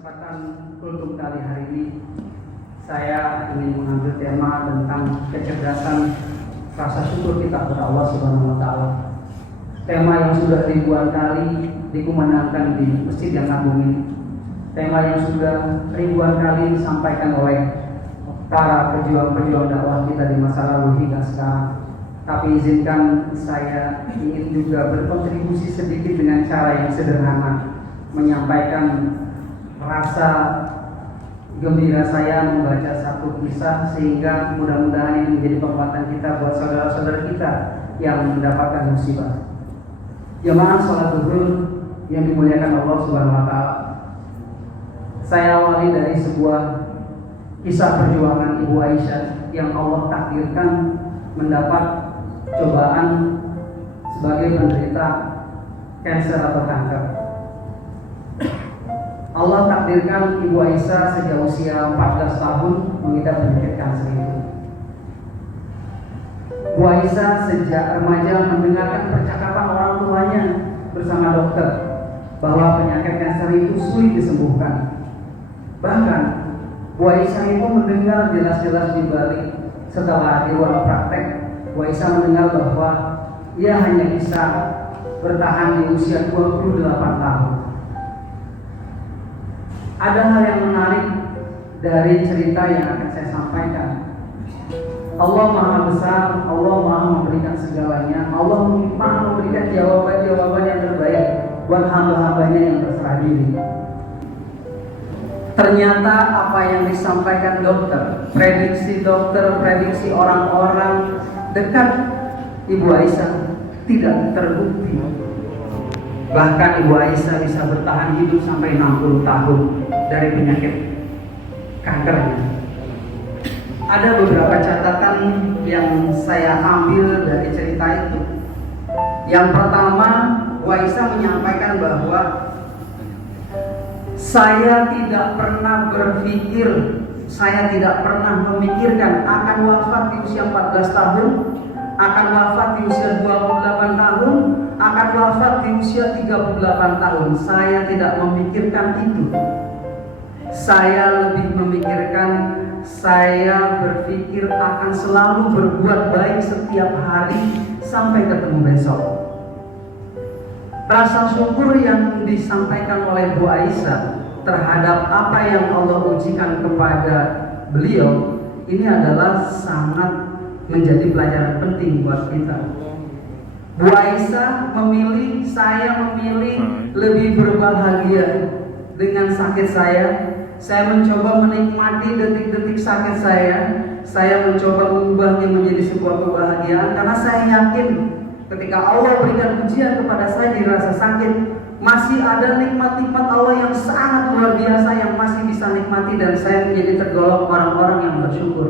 kesempatan kultum kali hari ini saya ingin mengambil tema tentang kecerdasan rasa syukur kita kepada Allah Subhanahu wa taala. Tema yang sudah ribuan kali dikumandangkan di masjid yang agung ini. Tema yang sudah ribuan kali disampaikan oleh para pejuang-pejuang dakwah kita di masa lalu hingga sekarang. Tapi izinkan saya ingin juga berkontribusi sedikit dengan cara yang sederhana, menyampaikan rasa gembira saya membaca satu kisah, sehingga mudah-mudahan ini menjadi penguatan kita buat saudara-saudara kita yang mendapatkan musibah. Jemaah sholat zuhur yang dimuliakan Allah Subhanahu wa taala. Saya awali dari sebuah kisah perjuangan Ibu Aisyah yang Allah takdirkan mendapat cobaan sebagai penderita kanker atau kanker. Allah takdirkan Ibu Aisyah sejak usia 14 tahun mengidap penyakit kanker itu. Ibu Aisyah sejak remaja mendengarkan percakapan orang tuanya bersama dokter bahwa penyakit kanker itu sulit disembuhkan. Bahkan Bu Aisyah itu mendengar jelas-jelas di balik setelah di ruang praktek, Bu Aisyah mendengar bahwa ia hanya bisa bertahan di usia 28 tahun. Ada hal yang menarik dari cerita yang akan saya sampaikan. Allah Maha Besar, Allah Maha memberikan segalanya, Allah Maha memberikan jawaban-jawaban yang terbaik buat hamba-hambanya yang berserah diri. Ternyata apa yang disampaikan dokter, prediksi orang-orang dekat Ibu Aisyah tidak terbukti. Bahkan Ibu Aisyah bisa bertahan hidup sampai 60 tahun dari penyakit kankernya. Ada beberapa catatan yang saya ambil dari cerita itu. Yang pertama, Ibu Aisyah menyampaikan bahwa saya tidak pernah berpikir, saya tidak pernah memikirkan akan wafat di usia 14 tahun, akan wafat di usia 28 tahun, akan wafat di usia 38 tahun. Saya tidak memikirkan itu. Saya lebih memikirkan, saya berpikir akan selalu berbuat baik setiap hari sampai ketemu besok. Rasa syukur yang disampaikan oleh Bu Aisyah terhadap apa yang Allah ujikan kepada beliau ini adalah sangat menjadi pelajaran penting buat kita. Bu Aisyah memilih, saya memilih lebih berbahagia dengan sakit saya. Saya mencoba menikmati detik-detik sakit saya mencoba mengubahnya menjadi sebuah kebahagiaan, karena saya yakin ketika Allah berikan ujian kepada saya di rasa sakit, masih ada nikmat-nikmat Allah yang sangat luar biasa yang masih bisa nikmati, dan saya menjadi tergolong orang-orang yang bersyukur.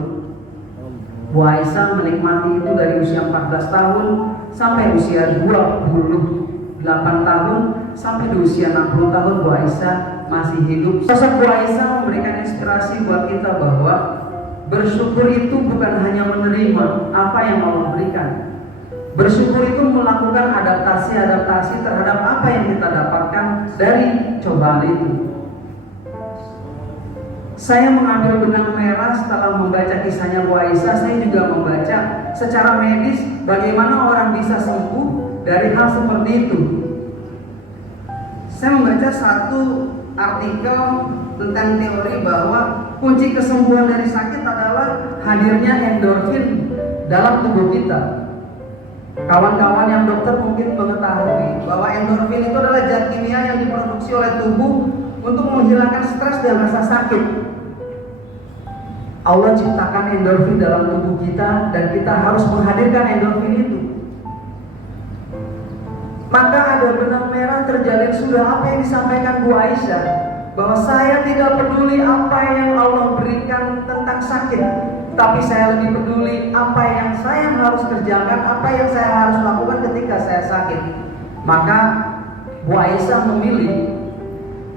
Bu Aisyah menikmati itu dari usia 14 tahun sampai usia 28 tahun, sampai di usia 60 tahun Bu Aisyah masih hidup. Sosok Bu Aisyah memberikan inspirasi buat kita bahwa bersyukur itu bukan hanya menerima apa yang Allah berikan. Bersyukur itu melakukan adaptasi terhadap apa yang kita dapatkan dari cobaan itu. Saya mengambil benang merah setelah membaca kisahnya Bu Aisyah. Saya juga membaca secara medis bagaimana orang bisa sembuh dari hal seperti itu. Saya membaca satu artikel tentang teori bahwa kunci kesembuhan dari sakit adalah hadirnya endorfin dalam tubuh kita. Kawan-kawan yang dokter mungkin mengetahui bahwa endorfin itu adalah zat kimia yang diproduksi oleh tubuh untuk menghilangkan stres dan rasa sakit. Allah ciptakan endorfin dalam tubuh kita dan kita harus menghadirkan endorfin itu. Maka ada benang merah terjalin sudah apa yang disampaikan Bu Aisyah, bahwa saya tidak peduli apa yang Allah berikan tentang sakit, tapi saya lebih peduli apa yang saya harus kerjakan, apa yang saya harus lakukan ketika saya sakit. Maka Bu Aisyah memilih,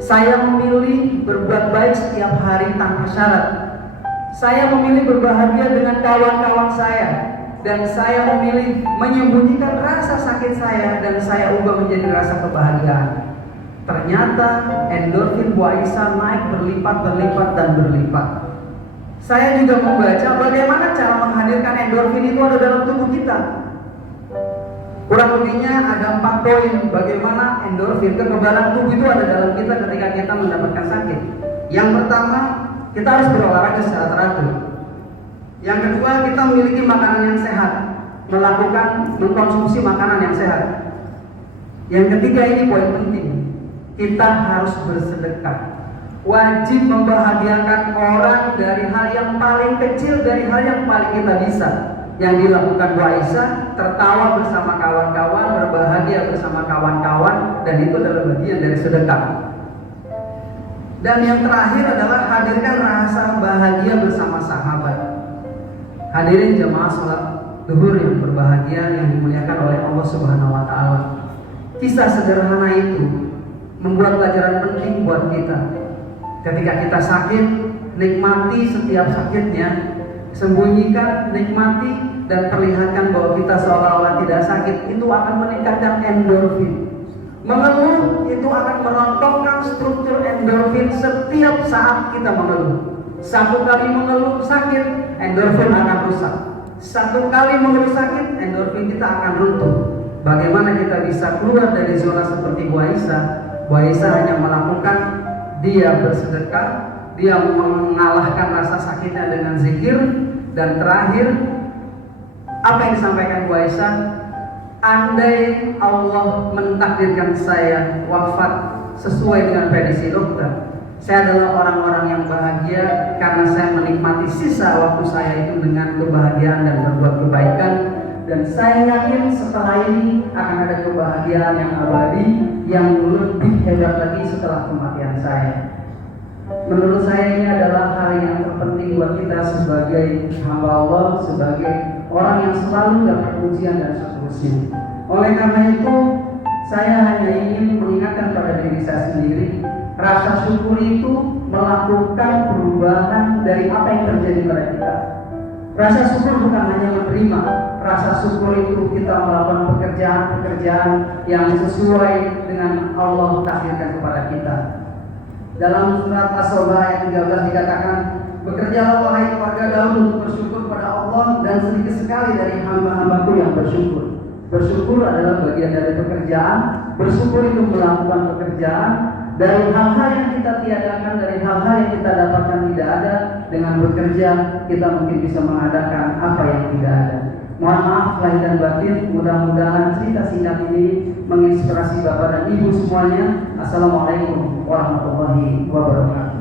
saya memilih berbuat baik setiap hari tanpa syarat. Saya memilih berbahagia dengan kawan-kawan saya, dan saya memilih menyembunyikan rasa sakit saya dan saya ubah menjadi rasa kebahagiaan. Ternyata endorfin Bu Aisyah naik berlipat dan berlipat. Saya juga membaca bagaimana cara menghadirkan endorfin itu ada dalam tubuh kita. Kurang lebihnya ada 4 poin bagaimana endorfin, kekebalan tubuh itu ada dalam kita ketika kita mendapatkan sakit. Yang pertama, kita harus berolahraga secara teratur. Yang kedua, kita memiliki makanan yang sehat, mengkonsumsi makanan yang sehat. Yang ketiga, ini poin penting, kita harus bersedekah. Wajib membahagiakan orang dari hal yang paling kecil, dari hal yang paling kita bisa. Yang dilakukan Bu Aisyah, tertawa bersama kawan-kawan, berbahagia bersama kawan-kawan, dan itu adalah bagian dari sedekah. Dan yang terakhir adalah hadirkan rasa bahagia bersama sahabat. Hadirin jemaah sholat zuhur yang berbahagia, yang dimuliakan oleh Allah Subhanahu wa Ta'ala. Kisah sederhana itu membuat pelajaran penting buat kita. Ketika kita sakit, nikmati setiap sakitnya, sembunyikan, nikmati, dan perlihatkan bahwa kita seolah-olah tidak sakit. Itu akan meningkatkan endorfin. Mengeluh itu akan merontokkan struktur endorfin setiap saat kita mengeluh. Satu kali mengeluh sakit, endorfin akan rusak. Satu kali mengeluh sakit, endorfin kita akan runtuh. Bagaimana kita bisa keluar dari zona seperti Bu Aisyah? Bu Aisyah hanya melakukan, dia bersedekah, dia mengalahkan rasa sakitnya dengan zikir, dan terakhir apa yang disampaikan Bu Aisyah? Andai Allah mentakdirkan saya wafat sesuai dengan prediksi dokter, saya adalah orang-orang yang bahagia karena saya menikmati sisa waktu saya itu dengan kebahagiaan dan berbuat kebaikan. Dan saya yakin setelah ini akan ada kebahagiaan yang abadi, yang lebih hebat lagi setelah kematian saya. Menurut saya ini adalah hal yang terpenting buat kita sebagai hamba Allah, sebagai orang yang selalu dapat ujian dan seterusnya. Oleh karena itu, saya hanya ingin mengingatkan pada diri saya sendiri, rasa syukur itu melakukan perubahan dari apa yang terjadi pada kita. Rasa syukur bukan hanya menerima, rasa syukur itu kita melakukan pekerjaan-pekerjaan yang sesuai dengan Allah takdirkan kepada kita. Dalam surat As-Saubah ayat 13 dikatakan, bekerjalah wahai keluarga Daud untuk bersyukur pada Allah, dan sedikit sekali dari hamba-hambaku yang bersyukur. Bersyukur adalah bagian dari pekerjaan. Bersyukur itu melakukan pekerjaan. Dari hal-hal yang kita tiadakan, dari hal-hal yang kita dapatkan tidak ada, dengan bekerja kita mungkin bisa mengadakan apa yang tidak ada. Mohon maaf lahir dan batin, mudah-mudahan cerita singkat ini menginspirasi Bapak dan Ibu semuanya. Assalamualaikum warahmatullahi wabarakatuh.